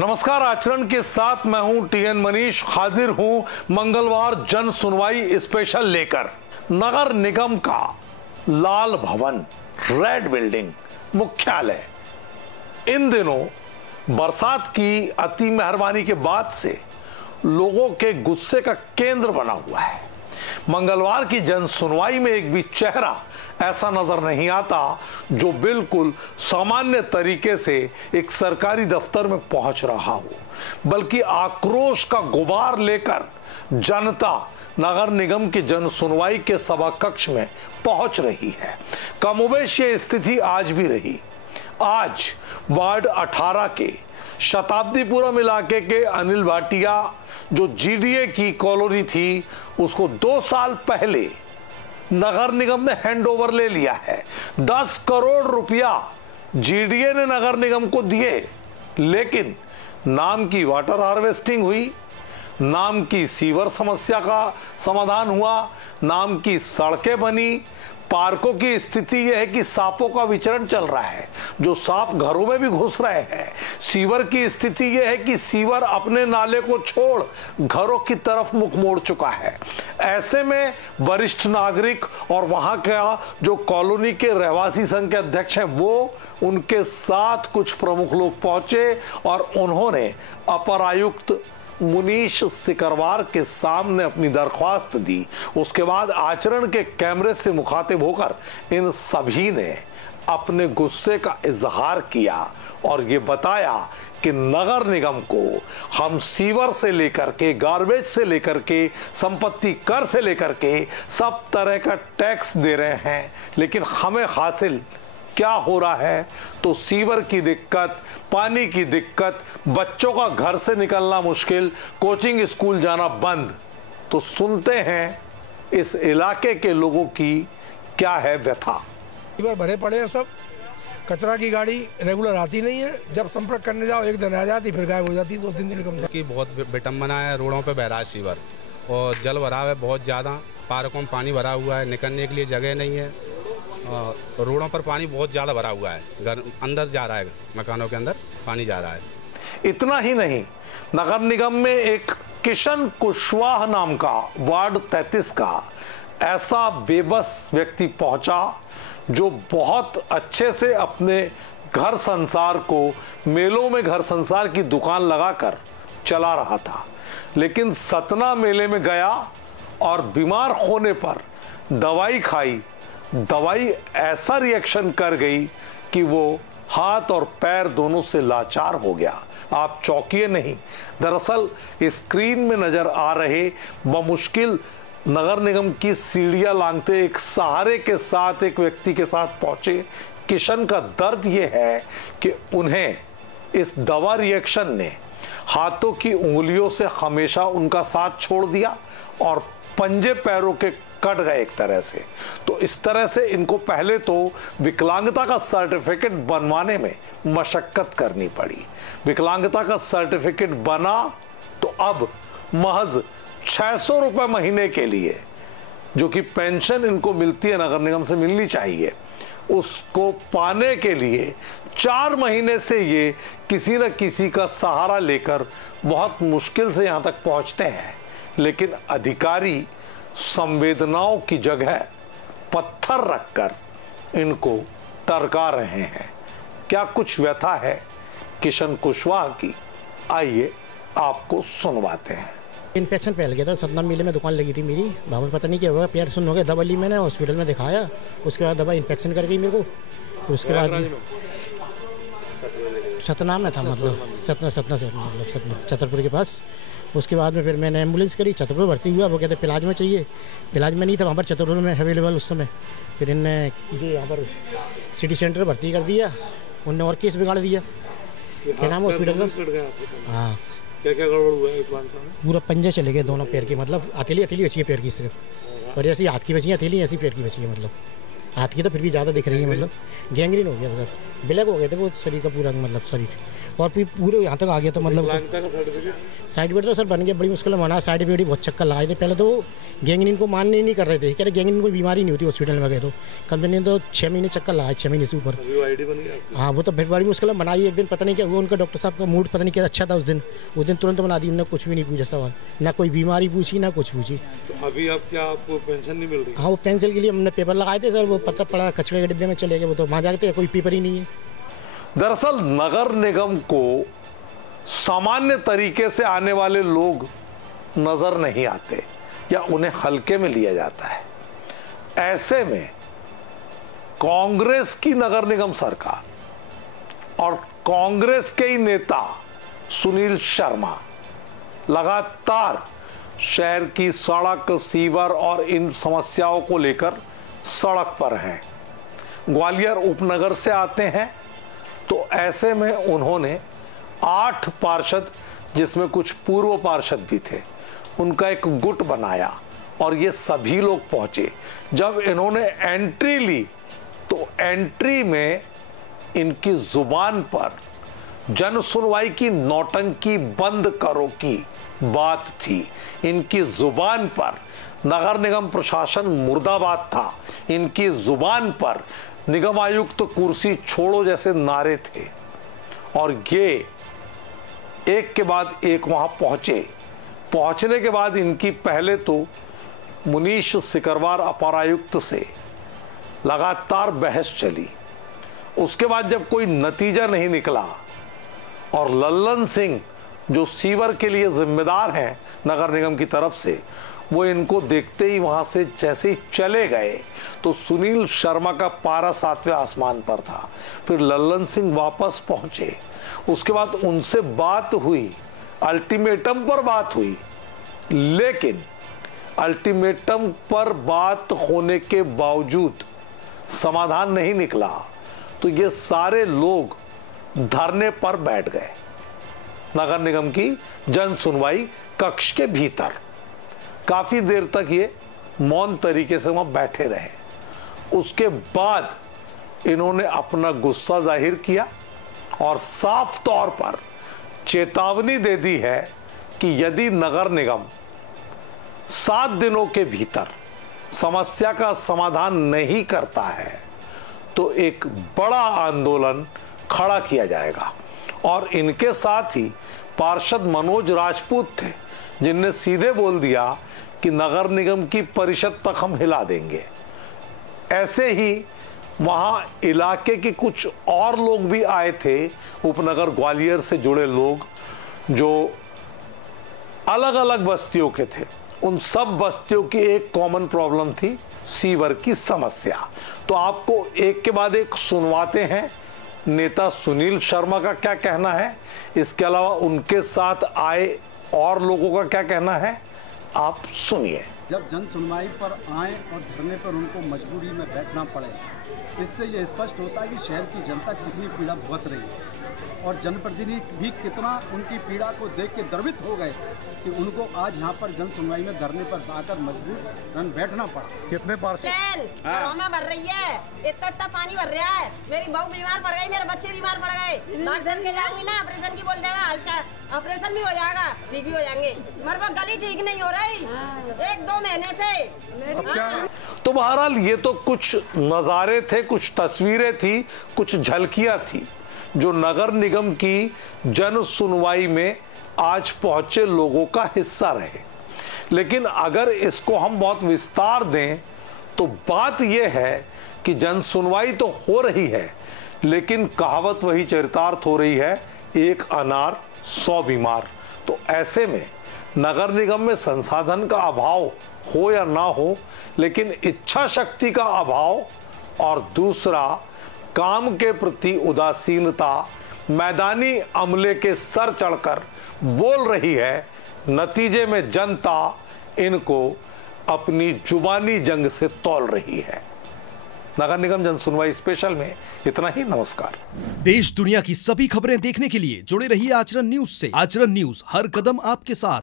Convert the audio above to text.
नमस्कार। आचरण के साथ मैं हूं टीएन मनीष, हाजिर हूं मंगलवार जन सुनवाई स्पेशल लेकर। नगर निगम का लाल भवन, रेड बिल्डिंग, मुख्यालय इन दिनों बरसात की अति मेहरबानी के बाद से लोगों के गुस्से का केंद्र बना हुआ है। मंगलवार की जन सुनवाई में एक भी चेहरा ऐसा नजर नहीं आता जो बिल्कुल सामान्य तरीके से एक सरकारी दफ्तर में पहुंच रहा हो, बल्कि आक्रोश का गुबार लेकर जनता नगर निगम की जन सुनवाई के सभा कक्ष में पहुंच रही है। कमोबेश ये स्थिति आज भी रही। आज वार्ड 18 के शताब्दीपुरम इलाके के अनिल भाटिया, जो जीडीए की कॉलोनी थी, उसको 2 साल पहले नगर निगम ने हैंडओवर ले लिया है। 10 करोड़ रुपया जीडीए ने नगर निगम को दिए, लेकिन नाम की वाटर हार्वेस्टिंग हुई, नाम की सीवर समस्या का समाधान हुआ, नाम की सड़कें बनी। पार्कों की स्थिति यह है कि सांपों का विचरण चल रहा है, जो सांप घरों में भी घुस रहे हैं। सीवर की स्थिति यह है कि सीवर अपने नाले को छोड़ घरों की तरफ मुख मोड़ चुका है। ऐसे में वरिष्ठ नागरिक और वहां का जो कॉलोनी के रहवासी संघ के अध्यक्ष हैं, वो उनके साथ कुछ प्रमुख लोग पहुंचे और उन्होंने अपर आयुक्त मुनीश सिकरवार के सामने अपनी दरख्वास्त दी। उसके बाद आचरण के कैमरे से मुखातिब होकर इन सभी ने अपने गुस्से का इजहार किया और ये बताया कि नगर निगम को हम सीवर से लेकर के, गार्बेज से लेकर के, संपत्ति कर से लेकर के सब तरह का टैक्स दे रहे हैं, लेकिन हमें हासिल क्या हो रहा है? तो सीवर की दिक्कत, पानी की दिक्कत, बच्चों का घर से निकलना मुश्किल, कोचिंग स्कूल जाना बंद। तो सुनते हैं इस इलाके के लोगों की क्या है व्यथा। सीवर भरे पड़े हैं सब, कचरा की गाड़ी रेगुलर आती नहीं है। जब संपर्क करने जाओ एक दिन आ जाती, फिर गायब हो जाती, 2-3 दिन कम से। बहुत विटंबना है, रोडों पे बह रहा है सीवर और जल भराव है बहुत ज़्यादा। पार्कों में पानी भरा हुआ है, निकलने के लिए जगह नहीं है। रोडों पर पानी बहुत ज़्यादा भरा हुआ है, घर अंदर जा रहा है, मकानों के अंदर पानी जा रहा है। इतना ही नहीं, नगर निगम में एक किशन कुशवाहा नाम का वार्ड 33 का ऐसा बेबस व्यक्ति पहुंचा जो बहुत अच्छे से अपने घर संसार को मेलों में घर संसार की दुकान लगाकर चला रहा था, लेकिन सतना मेले में गया और बीमार होने पर दवाई खाई। दवाई ऐसा रिएक्शन कर गई कि वो हाथ और पैर दोनों से लाचार हो गया। आप चौंकिए नहीं, दरअसल स्क्रीन में नजर आ रहे बमुश्किल नगर निगम की सीढ़ियां लांघते एक सहारे के साथ एक व्यक्ति के साथ पहुंचे किशन का दर्द ये है कि उन्हें इस दवा रिएक्शन ने हाथों की उंगलियों से हमेशा उनका साथ छोड़ दिया और पंजे पैरों के कट गए एक तरह से। तो इस तरह से इनको पहले तो विकलांगता का सर्टिफिकेट बनवाने में मशक्कत करनी पड़ी। विकलांगता का सर्टिफिकेट बना तो अब महज 600 रुपए महीने के लिए, जो कि पेंशन इनको मिलती है, नगर निगम से मिलनी चाहिए, उसको पाने के लिए 4 महीने से ये किसी न किसी का सहारा लेकर बहुत मुश्किल से यहाँ तक पहुँचते हैं। लेकिन अधिकारी संवेदनाओं की जगह पत्थर रखकर इनको टरका रहे हैं। क्या कुछ व्यथा है किशन कुशवाहा की, आइए आपको सुनवाते हैं। इन्फेक्शन फैल गया था, सतना मेले में दुकान लगी थी मेरी, वहाँ में पता नहीं क्या हुआ, पैर सुन हो गया। दवा ली मैंने, हॉस्पिटल में दिखाया, उसके बाद दवा इन्फेक्शन कर गई मेरे को। उसके बाद सतना में था, मतलब सतना से, मतलब सतना छतरपुर के पास। उसके बाद में फिर मैंने एम्बुलेंस करी, छतरपुर भर्ती हुआ। वो कहते पिलाज में चाहिए, पिलाज में नहीं था वहाँ पर छतरपुर में अवेलेबल उस समय। फिर इनने ये यहाँ पर सिटी सेंटर भर्ती कर दिया, उनने और केस बिगाड़ दिया। क्या नाम है हॉस्पिटल में? हाँ, क्या गड़बड़ हुआ है इस बार? पूरा पंजे चले गए दोनों पैर के, मतलब हथेली बची है पैर की सिर्फ, और ऐसी हाथ की बची है हथेली, ऐसी पैर की बची है। मतलब हाथ की तो फिर भी ज़्यादा दिख रही है, मतलब गैंग्रीन हो गया था, ब्लैक हो गए थे वो शरीर का पूरा, मतलब शरीर और फिर पूरे यहाँ तक आ गया था। मतलब साइड बेड तो सर बन गया, बड़ी मुश्किल में बना। साइड बेड बहुत चक्कर लगाए थे। पहले तो गैंग्रीन को मानने ही नहीं कर रहे थे, कह रहे गैंग्रीन कोई बीमारी नहीं होती हॉस्पिटल में गए तो। कंपनी ने तो 6 महीने चक्कर लगाए, 6 महीने से ऊपर। हाँ, वो तो बड़ी मुश्किल में बनाई। एक दिन पता नहीं क्या हुआ, उनका डॉक्टर साहब का मूड पता नहीं क्या अच्छा था उस दिन तुरंत बना दी। उन्होंने कुछ भी नहीं पूछा सवाल, ना कोई बीमारी पूछी ना कुछ पूछी। तो अभी अब क्या आपको पेंशन नहीं मिल रही? हाँ, वो पेंशन के लिए हमने पेपर लगाए थे सर, वो पता पड़ा कचरे के डिब्बे में चले गए। वो तो वहाँ जाते कोई पेपर ही नहीं है। दरअसल नगर निगम को सामान्य तरीके से आने वाले लोग नजर नहीं आते या उन्हें हल्के में लिया जाता है। ऐसे में कांग्रेस की नगर निगम सरकार और कांग्रेस के ही नेता सुनील शर्मा लगातार शहर की सड़क, सीवर और इन समस्याओं को लेकर सड़क पर हैं। ग्वालियर उपनगर से आते हैं, तो ऐसे में उन्होंने 8 पार्षद, जिसमें कुछ पूर्व पार्षद भी थे, उनका एक गुट बनाया और ये सभी लोग पहुंचे। जब इन्होंने एंट्री ली तो एंट्री में इनकी जुबान पर जन सुनवाई की नौटंकी बंद करो की बात थी। इनकी जुबान पर नगर निगम प्रशासन मुर्दाबाद था। इनकी जुबान पर निगम आयुक्त कुर्सी छोड़ो जैसे नारे थे और ये एक के बाद एक वहां पहुंचे। पहुंचने के बाद इनकी पहले तो मुनीश सिकरवार अपर आयुक्त से लगातार बहस चली। उसके बाद जब कोई नतीजा नहीं निकला और लल्लन सिंह जो सीवर के लिए जिम्मेदार हैं नगर निगम की तरफ से, वो इनको देखते ही वहां से जैसे ही चले गए तो सुनील शर्मा का पारा 7वें आसमान पर था। फिर लल्लन सिंह वापस पहुंचे, उसके बाद उनसे बात हुई, अल्टीमेटम पर बात हुई, लेकिन अल्टीमेटम पर बात होने के बावजूद समाधान नहीं निकला तो ये सारे लोग धरने पर बैठ गए नगर निगम की जन सुनवाई कक्ष के भीतर। काफी देर तक ये मौन तरीके से वहां बैठे रहे। उसके बाद इन्होंने अपना गुस्सा जाहिर किया और साफ तौर पर चेतावनी दे दी है कि यदि नगर निगम 7 दिनों के भीतर समस्या का समाधान नहीं करता है तो एक बड़ा आंदोलन खड़ा किया जाएगा। और इनके साथ ही पार्षद मनोज राजपूत थे, जिनने सीधे बोल दिया कि नगर निगम की परिषद तक हम हिला देंगे। ऐसे ही वहां इलाके के कुछ और लोग भी आए थे, उपनगर ग्वालियर से जुड़े लोग जो अलग अलग बस्तियों के थे। उन सब बस्तियों की एक कॉमन प्रॉब्लम थी, सीवर की समस्या। तो आपको एक के बाद एक सुनवाते हैं नेता सुनील शर्मा का क्या कहना है, इसके अलावा उनके साथ आए और लोगों का क्या कहना है, आप सुनिए। जब जन सुनवाई पर आए और धरने पर उनको मजबूरी में बैठना पड़े, इससे ये स्पष्ट होता है कि शहर की जनता कितनी पीड़ा भुगत रही है और जनप्रतिनिधि भी कितना उनकी पीड़ा को देख के द्रवित हो गए कि उनको आज यहाँ पर जन सुनवाई में धरने पर आकर मजबूर बैठना पड़ा। कितने में भर रही है, इतना पानी भर रहा है, मेरी बहू बीमार पड़ गई, मेरे बच्चे बीमार पड़ गए, डॉक्टर के जाऊंगी ना, ऑपरेशन की बोल देगा, ऑपरेशन भी हो जाएगा, ठीक भी हो जाएंगे, मगर वो गली ठीक नहीं हो रही 1-2 महीने से। तो बहरहाल ये तो कुछ नजारे थे, कुछ तस्वीरें थी, कुछ झलकियां थी जो नगर निगम की जन सुनवाई में आज पहुंचे लोगों का हिस्सा रहे। लेकिन अगर इसको हम बहुत विस्तार दें तो बात यह है कि जन सुनवाई तो हो रही है, लेकिन कहावत वही चरितार्थ हो रही है, एक अनार 100 बीमार। तो ऐसे में नगर निगम में संसाधन का अभाव हो या ना हो, लेकिन इच्छा शक्ति का अभाव और दूसरा काम के प्रति उदासीनता मैदानी अमले के सर चढ़कर बोल रही है। नतीजे में जनता इनको अपनी जुबानी जंग से तौल रही है। नगर निगम जन सुनवाई स्पेशल में इतना ही। नमस्कार। देश दुनिया की सभी खबरें देखने के लिए जुड़े रहिए आचरण न्यूज से। आचरण न्यूज, हर कदम आपके साथ।